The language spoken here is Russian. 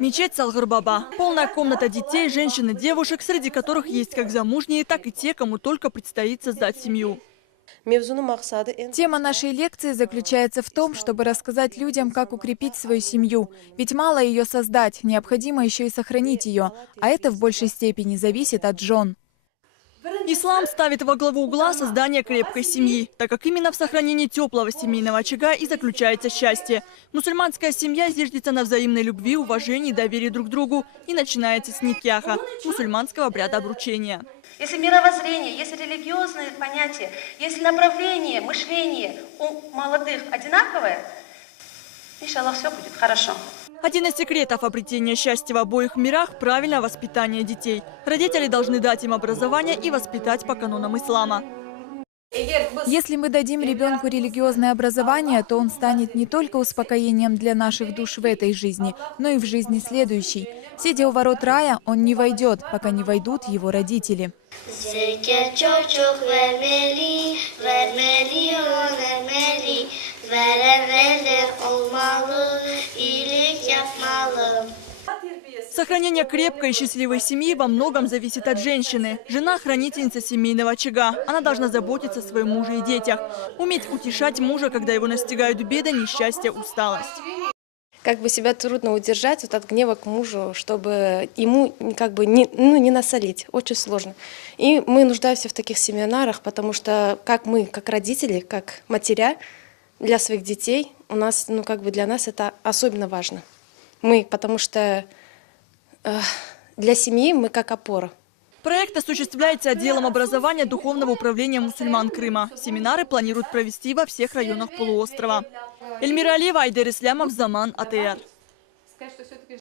Мечеть Салгар-Баба. Полная комната детей, женщин и девушек, среди которых есть как замужние, так и те, кому только предстоит создать семью. Тема нашей лекции заключается в том, чтобы рассказать людям, как укрепить свою семью. Ведь мало ее создать, необходимо еще и сохранить ее. А это в большей степени зависит от жен. Ислам ставит во главу угла создание крепкой семьи, так как именно в сохранении теплого семейного очага и заключается счастье. Мусульманская семья зиждется на взаимной любви, уважении и доверии друг к другу и начинается с никяха, мусульманского обряда обручения. Если мировоззрение, если религиозные понятия, если направление мышления у молодых одинаковое, иншаллах, все будет хорошо. Один из секретов обретения счастья в обоих мирах – правильное воспитание детей. Родители должны дать им образование и воспитать по канонам ислама. Если мы дадим ребенку религиозное образование, то он станет не только успокоением для наших душ в этой жизни, но и в жизни следующей. Сидя у ворот рая, он не войдет, пока не войдут его родители. Сохранение крепкой и счастливой семьи во многом зависит от женщины. Жена – хранительница семейного очага. Она должна заботиться о своем муже и детях. Уметь утешать мужа, когда его настигают беды, несчастье, усталость. Как бы себя трудно удержать вот от гнева к мужу, чтобы ему как бы не насолить. Очень сложно. И мы нуждаемся в таких семинарах, потому что как мы, как родители, как матеря для своих детей, у нас, как бы для нас это особенно важно. Потому что для семьи мы как опора. Проект осуществляется отделом образования Духовного управления мусульман Крыма. Семинары планируют провести во всех районах полуострова. Эльмира Алиева, Айдер Ислямов, Заман, АТР.